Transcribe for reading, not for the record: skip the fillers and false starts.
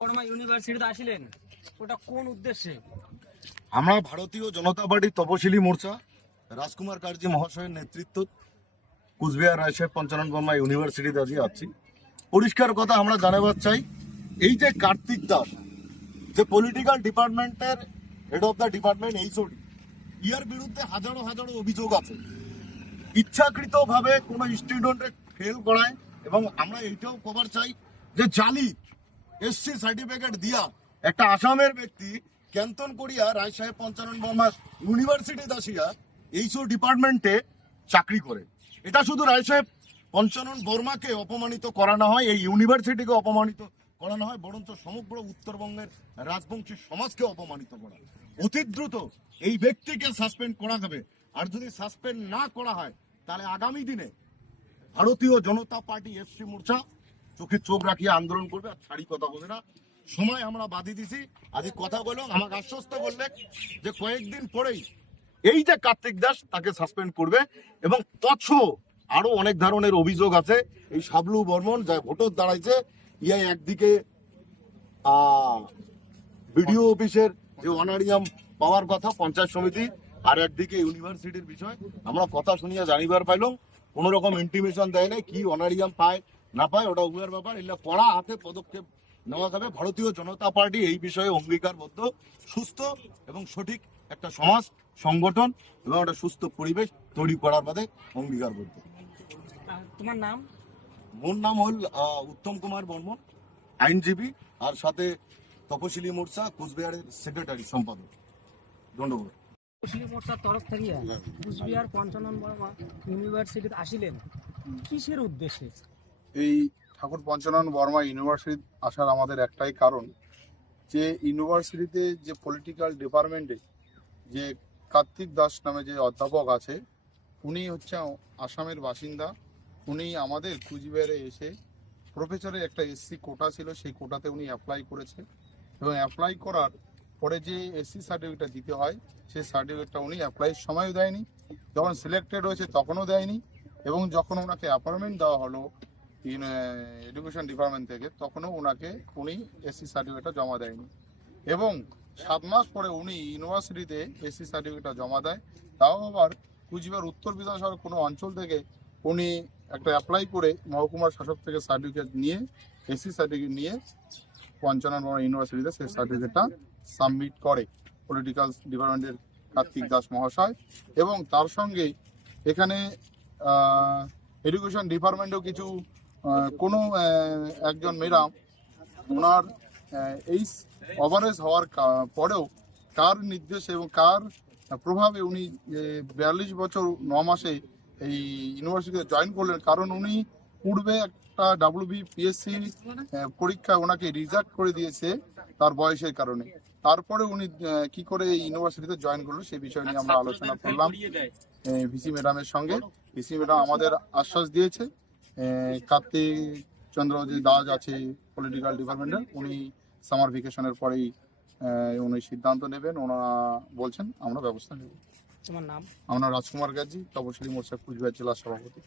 ইউনিভার্সিটিতে আসিলেন, ওটা কোন উদ্দেশ্যে? আমরা ভারতীয় জনতা পার্টি তপশিলি মোর্চা রাজকুমার কার্জি মহাশয়ের নেতৃত্ব কুচবিহার রাজশাহী পঞ্চানন বর্মা ইউনিভার্সিটিতে আজকে আছি। পরিষ্কার কথা আমরা জানাবার চাই, এই যে কার্তিক দাস, যে পলিটিক্যাল ডিপার্টমেন্টের head of the department HOD, ইয়ার বিরুদ্ধে হাজারো হাজারো অভিযোগ আছে। ইচ্ছাকৃতভাবে কোনো স্টুডেন্টে ফেল করায়, এবং আমরা এইটাও কভার চাই যে জালি এসসি সার্টিফিকেট দিয়া একটা আসামের ব্যক্তি ক্যান্তন করিয়া রাজশাহী পঞ্চানন বর্মা ইউনিভার্সিটি দাসিয়া এইচও ডিপার্টমেন্টে চাকরি করে। এটা শুধু রাজশাহী পঞ্চানন বর্মাকে অপমানিত করানো হয়, এই ইউনিভার্সিটিকে অপমানিত করানো হয়, বরঞ্চ সমগ্র উত্তরবঙ্গের রাজবংশী সমাজকে অপমানিত করা। অতি দ্রুত এই ব্যক্তিকে সাসপেন্ড করা হবে, আর যদি সাসপেন্ড না করা হয় তাহলে আগামী দিনে ভারতীয় জনতা পার্টি এফসি মোর্চা চোখে চোখ রাখিয়ে আন্দোলন করবে, আর ছাড়ি কথা বলবে না। সময় আমরা বাধি দিছি, আজ কথা বলো, আমাকে আশ্বস্ত করলে যে কয়েকদিন পরেই এই যে কার্তিক দাস তাকে সাসপেন্ড করবে, এবং তৎস আরো অনেক ধরনের অভিযোগ আছে। এই শাবলু বর্মন যা ভোটার দাঁড়াইছে, ইয়া একদিকে বিডিও অফিসের যে অনারিয়াম পাওয়ার কথা পঞ্চায়েত সমিতি, আর একদিকে ইউনিভার্সিটির বিষয় আমরা কথা শুনিয়া জানিবার পাইলাম কোন রকম ইন্টিমেশন দেয় নাই, কি অনারিয়াম পায় না পায় ওটা উভয়ের ব্যাপার। এগুলা কড়া হাতে পদক্ষেপ নেওয়া যাবে। ভারতীয় জনতা পার্টি এই বিষয়ে অঙ্গীকারবদ্ধ, সুস্থ এবং সঠিক একটা সমাজ সংগঠন এবং একটা সুস্থ পরিবেশ তৈরি করার বাদে অঙ্গীকারবদ্ধ। তোমার নাম? মোর নাম হল উত্তম কুমার বর্মন, আইনজীবী, আর সাথে তপশিলি মোর্চা কুচবিহারের সেক্রেটারি সম্পাদক। ধন্যবাদ। তপশিলি মোর্চার তরফ থেকে কুচবিহার পঞ্চানন বর্মা ইউনিভার্সিটিতে আসিলেন কিসের উদ্দেশ্যে? এই ঠাকুর পঞ্চানন বর্মা ইউনিভার্সিটি আসার আমাদের একটাই কারণ, যে ইউনিভার্সিটিতে যে পলিটিক্যাল ডিপার্টমেন্টে যে কার্তিক দাস নামে যে অধ্যাপক আছে, উনি হচ্ছে আসামের বাসিন্দা। উনি আমাদের কুচবিহারে এসে প্রফেসরের একটা এসসি কোটা ছিল, সেই কোটাতে উনি অ্যাপ্লাই করেছে, এবং অ্যাপ্লাই করার পরে যে এসসি সার্টিফিকেটটা দিতে হয় সেই সার্টিফিকেটটা উনি অ্যাপ্লাইয়ের সময়ও দেয়নি, যখন সিলেক্টেড হয়েছে তখনও দেয়নি, এবং যখন ওনাকে অ্যাপয়েন্টমেন্ট দেওয়া হলো এডুকেশন ডিপার্টমেন্ট থেকে তখনও উনি এসসি সার্টিফিকেটটা জমা দেয়নি, এবং 7 মাস পরে উনি ইউনিভার্সিটিতে এসসি সার্টিফিকেটটা জমা দেয়। তাও আবার কুচবিহার উত্তর বিধানসভার কোনো অঞ্চল থেকে উনি একটা অ্যাপ্লাই করে মহকুমার শাসক থেকে সার্টিফিকেট নিয়ে, এসসি সার্টিফিকেট নিয়ে পঞ্চানন বর্মা ইউনিভার্সিটিতে সেই সার্টিফিকেটটা সাবমিট করে পলিটিক্যাল ডিপার্টমেন্টের কার্তিক দাস মহাশয়। এবং তার সঙ্গে এখানে এডুকেশন ডিপার্টমেন্টেও কিছু কোনো একজন ম্যাডাম ওনার এই ওভারেজ হওয়ার পরেও কার নির্দেশে এবং কার প্রভাবে উনি 42 বছর 9 মাসে এই ইউনিভার্সিটিতে জয়েন করলেন, কারণ উনি পূর্বে একটা WBPSC পরীক্ষা ওনাকে রিজেক্ট করে দিয়েছে তার বয়সের কারণে। তারপরে উনি কি করে এই ইউনিভার্সিটিতে জয়েন করলো সেই বিষয় নিয়ে আমরা আলোচনা করলাম ভিসি ম্যাডামের সঙ্গে। ভিসি ম্যাডাম আমাদের আশ্বাস দিয়েছে কার্তিক চন্দ্র যে দাস আছে পলিটিক্যাল ডিপার্টমেন্টের, উনি সামার ভ্যাকেশনের পরেই উনি সিদ্ধান্ত নেবেন, ওনারা বলছেন, আমরা ব্যবস্থা নেব। তোমার নাম? আমরা রাজকুমার গাজী, তপশিলি মোর্চা কুচবিহার জেলা সভাপতি।